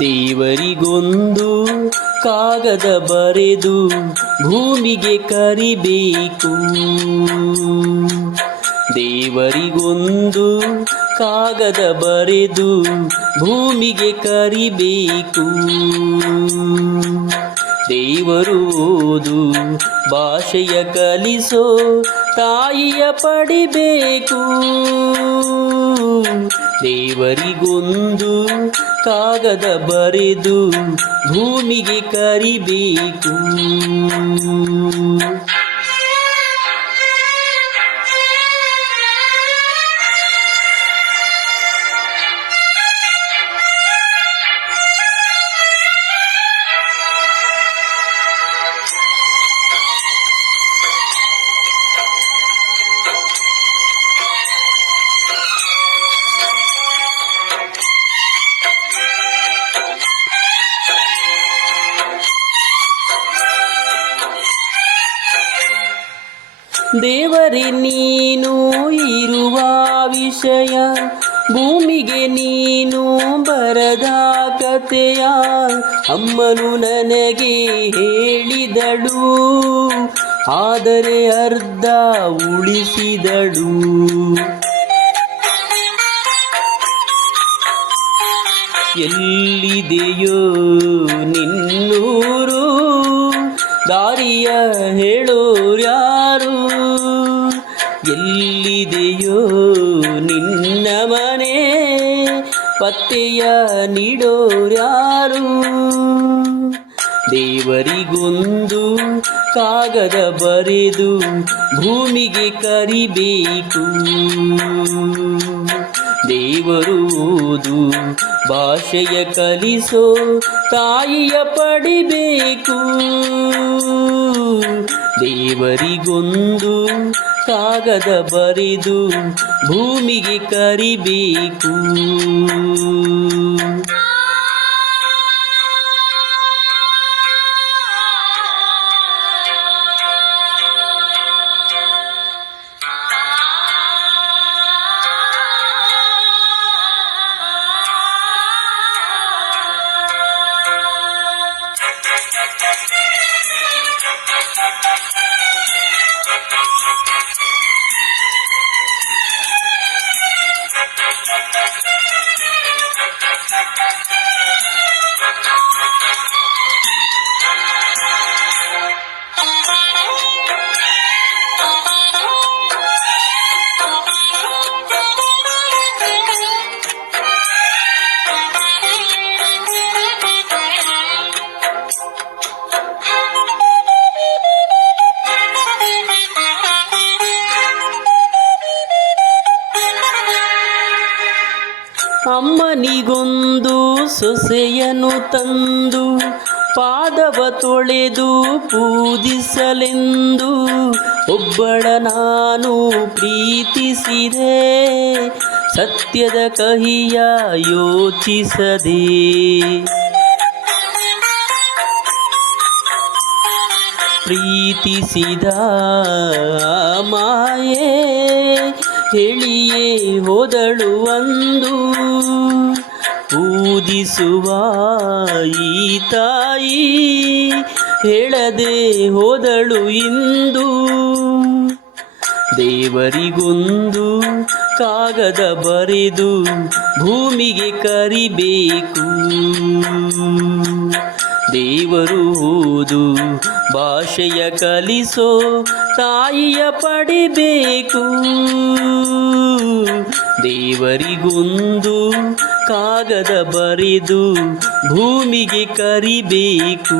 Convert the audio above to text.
ದೇವರಿಗೊಂದು ಕಾಗದ ಬರೆದು ಭೂಮಿಗೆ ಕರಿಬೇಕು. ದೇವರಿಗೊಂದು ಕಾಗದ ಬರೆದು ಭೂಮಿಗೆ ಕರಿಬೇಕು. ದೇವರು ಓದು ಭಾಷೆಯ ಕಲಿಸೋ ತಾಯಿಯ ಪಡಿಬೇಕು. ದೇವರಿಗೊಂದು ಕಾಗದ ಬರೆದು ಭೂಮಿಗೆ ಕರಿಬೇಕು. ದೇವರೇ, ನೀನು ಇರುವ ವಿಷಯ. ಭೂಮಿಗೆ ನೀನು ಬರದ ಕಥೆಯ ಅಮ್ಮನು ನನಗೆ ಹೇಳಿದಳು. ಆದರೆ ಅರ್ಧ ಉಳಿಸಿದಳು. ಎಲ್ಲಿದೆಯೋ ನಿನ್ನೂರು ದಾರಿಯ ಹೇಳೋರ್ಯಾರು ಮನೆ ಪತ್ತೆಯ ನೀಡೋರ್ಯಾರು? ದೇವರಿಗೊಂದು ಕಾಗದ ಬರೆದು ಭೂಮಿಗೆ ಕರಿಬೇಕು. ದೇವರು ಓದು ಭಾಷೆಯ ಕಲಿಸೋ ತಾಯಿಯ ಪಡಿಬೇಕು. ದೇವರಿಗೊಂದು ಕಾಗದ ಬರಿದು ಭೂಮಿಗೆ ಕರಿಬೇಕು. Thank you. ಅಮ್ಮನಿಗೊಂದು ಸೊಸೆಯನು ತಂದು ಪಾದವ ತೊಳೆದು ಪೂಜಿಸಲೆಂದು ಒಬ್ಬಳ ನಾನು ಪ್ರೀತಿಸಿದೆ. ಸತ್ಯದ ಕಹಿಯ ಯೋಚಿಸದೆ. ಪ್ರೀತಿಸಿದ ಮಾಯೇ ಹೇಳಿಯೇ ಹೋದಳು ಒಂದು ಈ ತಾಯಿ ಹೇಳದೆ ಹೋದಳು ಇಂದು. ದೇವರಿಗೊಂದು ಕಾಗದ ಬರೆದು ಭೂಮಿಗೆ ಕರಿಬೇಕು. ದೇವರು ಓದು ಭಾಷೆಯ ಕಲಿಸೋ ತಾಯಿಯ ಪಡಿಬೇಕು. ದೇವರಿಗೊಂದು ಕಾಗದ ಬರೆದು ಭೂಮಿಗೆ ಕರಿಬೇಕು.